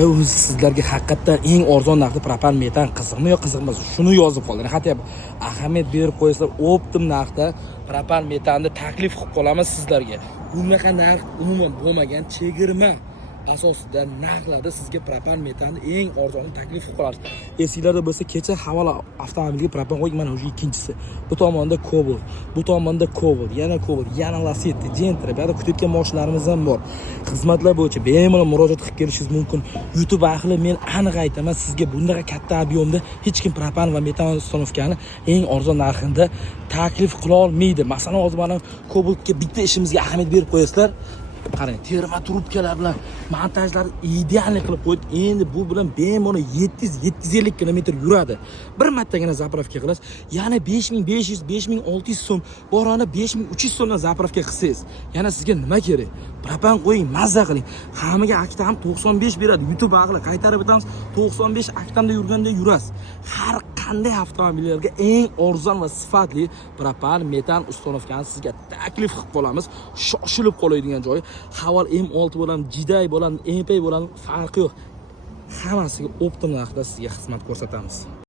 Sizlarga haqiqatdan eng arzon narxda propan metan qiziqmi yo qiziqmas? Shuni yozib qoling. Hatto ahamiyat berib qo'yasizlar, optim narxda propan metanni taklif qilib qolamiz sizlarga. Bunaqa narx umuman bo'lmagan chegirma asosida narxlarda sizga propan metanni eng arzonini taklif qilib qolamiz. Esinglarda bo'lsa, kecha havola avtomobilga propan qo'ydik, mana o'sha ikkinchisi. Bu tomonda Cobalt, bu tomonda Cobalt, yana Lacetti, Gentra, bu yerda kutayotgan mashinalarimiz ham bor. Xizmatlar bo'yicha bemalol murojaat qilib kelishingiz mumkin. YouTube ahli, men aniq aytaman, sizga bunday katta ob'yomda hech kim propan va metan uстановkani eng arzon narxida taklif qila olmaydi. Masalan, hozir mana Cobaltga bitta ishimizga ahamiyat berib qo'yasizlar. Qarang, terma trubkalar bilan montajlarni ideal qilib qo'ydik. Endi bu bilan bemalol 750 kilometr yuradi. Bir martagina zapravka qilasiz, yana 5500, 5600 so'm, borona 5300 so'mdan zapravka qilsangiz, yana sizga nima kerak? Propan qo'ying, mazza qiling. Hammaga aktam 95 beradi. YouTube ahli qaytarib o'tamiz, 95 aktamda yurganda yurasiz. Har qanday avtomobillarga eng arzon va sifatli propan metan uстановkani sizga taklif qilib qolamiz. Shoshilib qoladigan joyi Haval M6 bo'lan, Jiday bo'lan, MP bo'lan farqi yo'q. Hammasiga optim narxda sizga xizmat ko'rsatamiz.